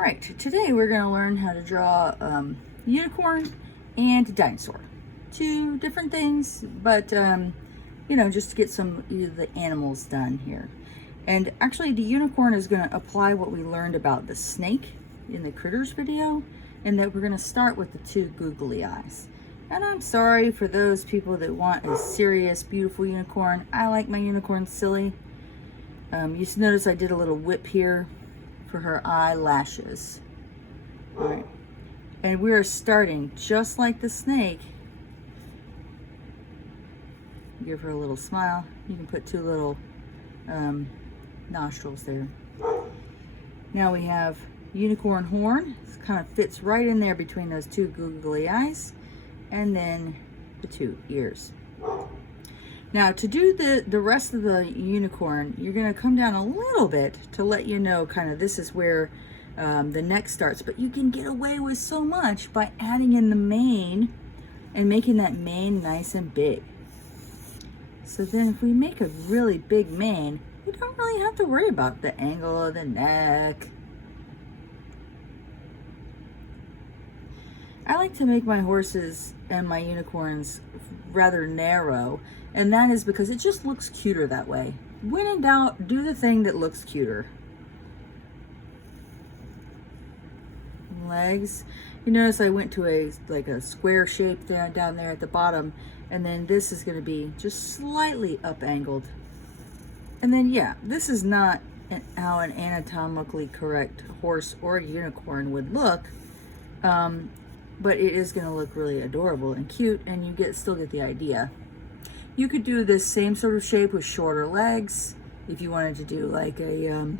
Alright, today we're going to learn how to draw unicorn and dinosaur. Two different things, but you know, just to get some of the animals done here. And actually the unicorn is going to apply what we learned about the snake in the Kritters video, and that we're going to start with the two googly eyes. And I'm sorry for those people that want a serious, beautiful unicorn. I like my unicorn silly. You notice I did a little whip here for her eyelashes. All right. And we are starting just like the snake. Give her a little smile. You can put two little nostrils there. Now we have unicorn horn. This kind of fits right in there between those two googly eyes, and then the two ears. Now to do the rest of the unicorn, you're going to come down a little bit to let you know kind of this is where the neck starts, but you can get away with so much by adding in the mane and making that mane nice and big. So then if we make a really big mane, we don't really have to worry about the angle of the neck. I like to make my horses and my unicorns rather narrow, and that is because it just looks cuter that way. When in doubt, do the thing that looks cuter. Legs. You notice I went to a square shape down there at the bottom, and then this is going to be just slightly up angled. And then yeah, this is not how an anatomically correct horse or unicorn would look. But it is going to look really adorable and cute, and you still get the idea. You could do this same sort of shape with shorter legs if you wanted to do like a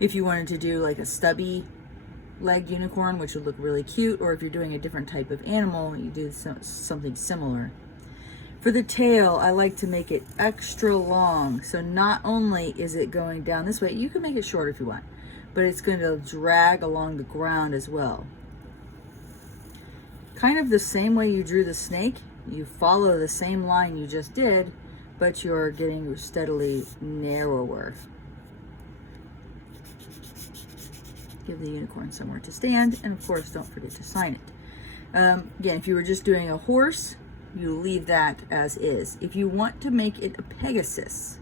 if you wanted to do like a stubby legged unicorn, which would look really cute, or if you're doing a different type of animal, you do something similar. For the tail, I like to make it extra long, so not only is it going down this way, you can make it short if you want, but it's going to drag along the ground as well. Kind of the same way you drew the snake, you follow the same line you just did, but you're getting steadily narrower. Give the unicorn somewhere to stand, and of course don't forget to sign it. Again, if you were just doing a horse, you leave that as is. If you want to make it a Pegasus,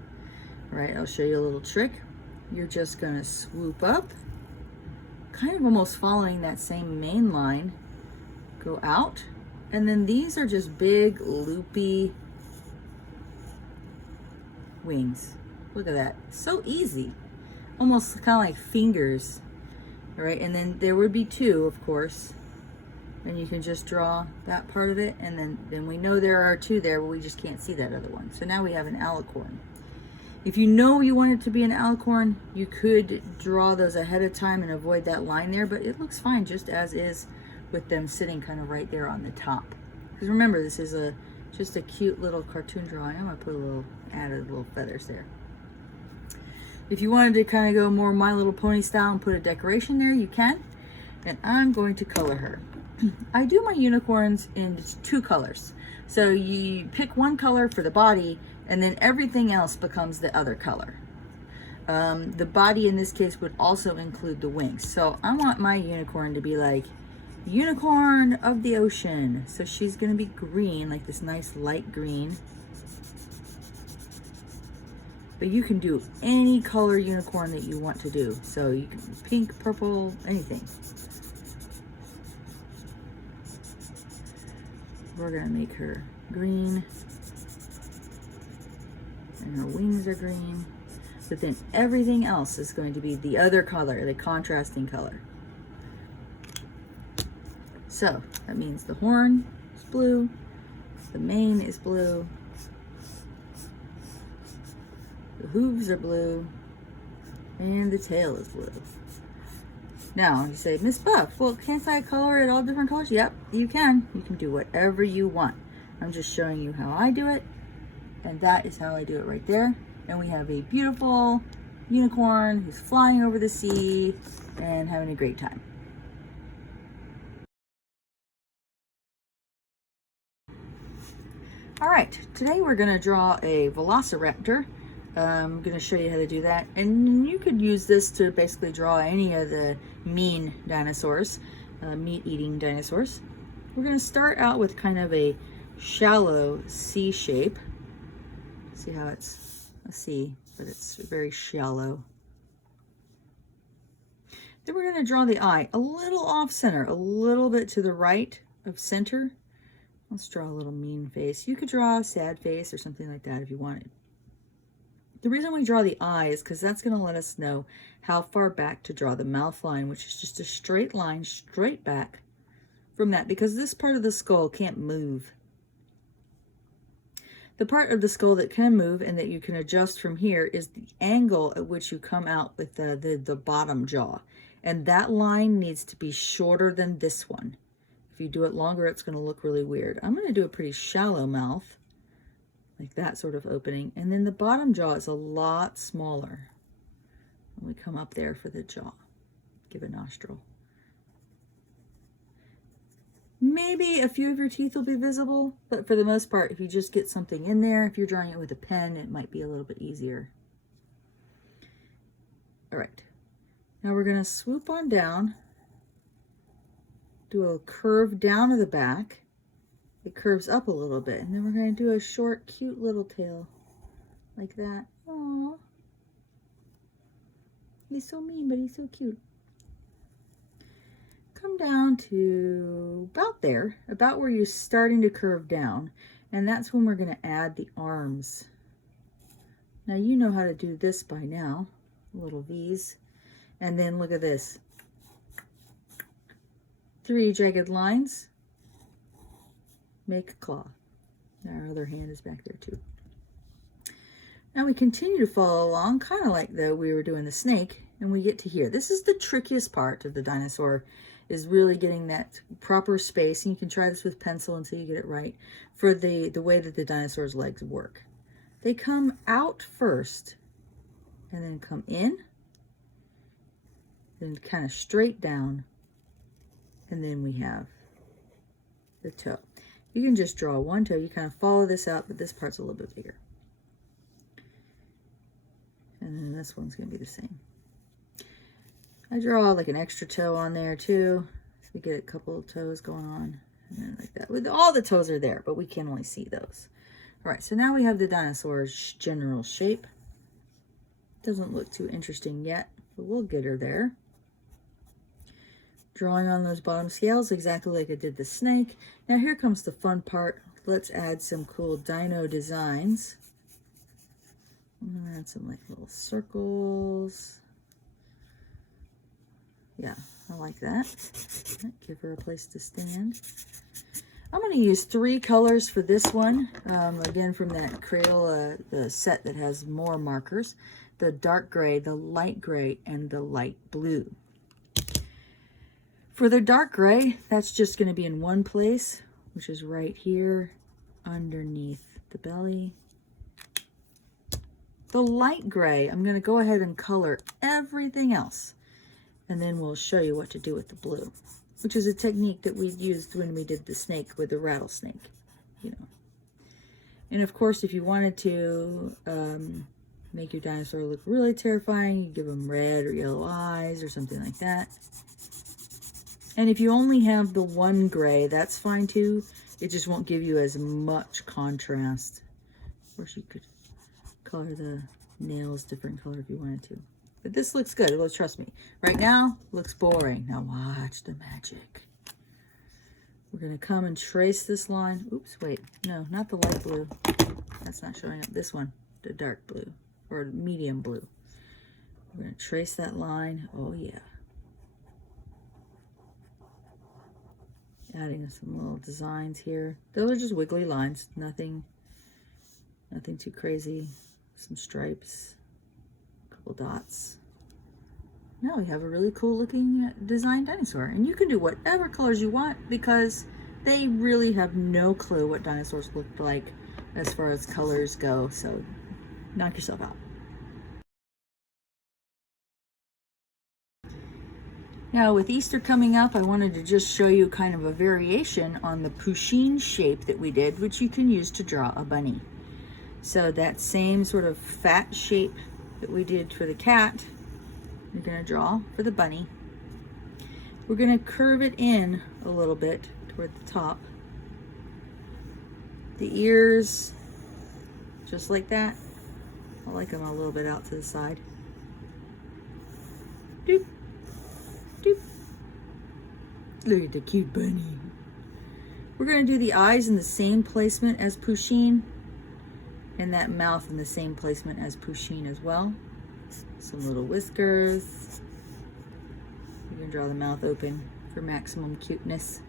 right, I'll show you a little trick. You're just going to swoop up, kind of almost following that same main line, go out, and then these are just big loopy wings. Look at that, so easy, almost kind of like fingers. All right, and then there would be two, of course, and you can just draw that part of it, and then we know there are two there, but we just can't see that other one. So now we have an alicorn. If you know you want it to be an alicorn, you could draw those ahead of time and avoid that line there, but it looks fine just as is with them sitting kind of right there on the top. Because remember, this is just a cute little cartoon drawing. I'm gonna add a little feathers there. If you wanted to kind of go more My Little Pony style and put a decoration there, you can. And I'm going to color her. I do my unicorns in two colors. So you pick one color for the body, and then everything else becomes the other color. The body in this case would also include the wings. So I want my unicorn to be like unicorn of the ocean. So she's going to be green, like this nice light green. But you can do any color unicorn that you want to do. So you can do pink, purple, anything. We're going to make her green. And her wings are green, but then everything else is going to be the other color, the contrasting color. So that means the horn is blue, the mane is blue, the hooves are blue, and the tail is blue. Now you say, Miss Buff, well, can't I color it all different colors? Yep, you can. You can do whatever you want. I'm just showing you how I do it. And that is how I do it right there. And we have a beautiful unicorn who's flying over the sea and having a great time. All right, today we're gonna draw a Velociraptor I'm going to show you how to do that. And you could use this to basically draw any of the mean dinosaurs, meat-eating dinosaurs. We're going to start out with kind of a shallow C shape. See how it's a C, but it's very shallow. Then we're going to draw the eye a little off center, a little bit to the right of center. Let's draw a little mean face. You could draw a sad face or something like that if you wanted. The reason we draw the eye is because that's going to let us know how far back to draw the mouth line, which is just a straight line straight back from that, because this part of the skull can't move. The part of the skull that can move and that you can adjust from here is the angle at which you come out with the bottom jaw. And that line needs to be shorter than this one. If you do it longer, it's going to look really weird. I'm going to do a pretty shallow mouth, like that sort of opening. And then the bottom jaw is a lot smaller. And we come up there for the jaw. Give a nostril. Maybe a few of your teeth will be visible, but for the most part, if you just get something in there, if you're drawing it with a pen, it might be a little bit easier. All right. Now we're going to swoop on down, do a curve down to the back. It curves up a little bit, and then we're going to do a short, cute little tail like that. Aww. He's so mean, but he's so cute. Come down to about there, about where you're starting to curve down, and that's when we're going to add the arms. Now you know how to do this by now, little V's. And then look at this. 3 jagged lines make a claw. Our other hand is back there too. Now we continue to follow along, kind of like though we were doing the snake, and we get to here. This is the trickiest part of the dinosaur, is really getting that proper space. And you can try this with pencil until you get it right, for the way that the dinosaur's legs work. They come out first and then come in, then kind of straight down, and then we have the toe. You can just draw one toe. You kind of follow this out, but this part's a little bit bigger. And then this one's going to be the same. I draw like an extra toe on there too. So we get a couple of toes going on, and then like that. With all the toes are there, but we can only see those. All right, so now we have the dinosaur's general shape. Doesn't look too interesting yet, but we'll get her there. Drawing on those bottom scales exactly like I did the snake. Now here comes the fun part. Let's add some cool dino designs. I'm gonna add some like little circles. Yeah, I like that. Give her a place to stand. I'm going to use 3 colors for this one. Again, from that Crayola, the set that has more markers. The dark gray, the light gray, and the light blue. For the dark gray, that's just going to be in one place, which is right here underneath the belly. The light gray, I'm going to go ahead and color everything else. And then we'll show you what to do with the blue, which is a technique that we used when we did the snake with the rattlesnake, you know. And of course, if you wanted to make your dinosaur look really terrifying, you give them red or yellow eyes or something like that. And if you only have the one gray, that's fine too. It just won't give you as much contrast. Of course, you could color the nails different color if you wanted to. But this looks good. Well, trust me. Right now, looks boring. Now watch the magic. We're going to come and trace this line. Oops, wait. No, not the light blue. That's not showing up. This one, the dark blue, or medium blue. We're going to trace that line. Oh, yeah. Adding some little designs here. Those are just wiggly lines. Nothing too crazy. Some stripes. Couple dots. Now we have a really cool looking design dinosaur, and you can do whatever colors you want because they really have no clue what dinosaurs look like as far as colors go, so knock yourself out. Now with Easter coming up, I wanted to just show you kind of a variation on the pusheen shape that we did, which you can use to draw a bunny. So that same sort of fat shape that we did for the cat, we're gonna draw for the bunny. We're gonna curve it in a little bit toward the top. The ears, just like that. I like them a little bit out to the side. Doop, doop. Look at the cute bunny. We're gonna do the eyes in the same placement as Pusheen, and that mouth in the same placement as Pusheen as well. Some little whiskers. You can draw the mouth open for maximum cuteness.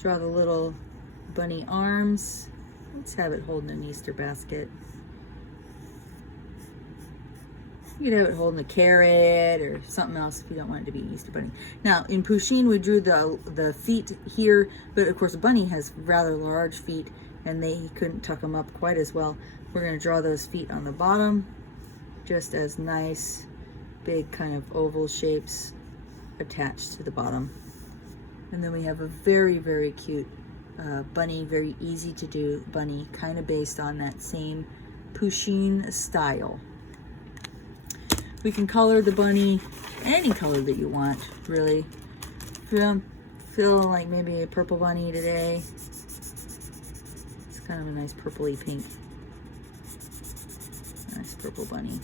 Draw the little bunny arms. Let's have it holding an Easter basket. You could have it holding a carrot or something else if you don't want it to be an Easter bunny. Now, in Pusheen, we drew the feet here, but of course, the bunny has rather large feet, and he couldn't tuck them up quite as well. We're going to draw those feet on the bottom, just as nice, big kind of oval shapes attached to the bottom. And then we have a very, very cute bunny, very easy to do bunny, kind of based on that same Pusheen style. We can color the bunny any color that you want, really. If you don't feel like maybe a purple bunny today, it's kind of a nice purpley pink. Nice purple bunny.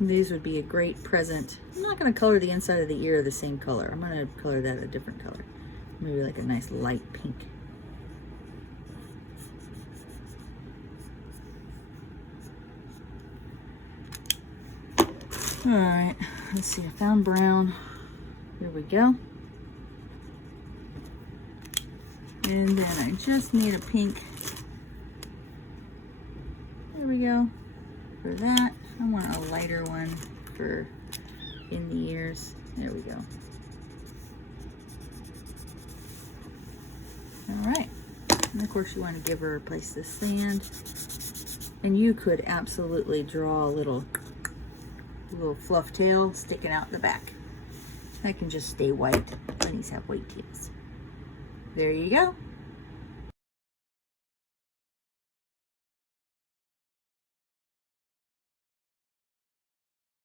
These would be a great present. I'm not going to color the inside of the ear the same color. I'm going to color that a different color. Maybe like a nice light pink. All right, let's see, I found brown. Here we go. And then I just need a pink. There we go. For that, I want a lighter one for in the ears. There we go. All right. And of course you want to give her a place to stand. And you could absolutely draw a little fluff tail sticking out the back. That can just stay white. Bunnies have white tails. There you go.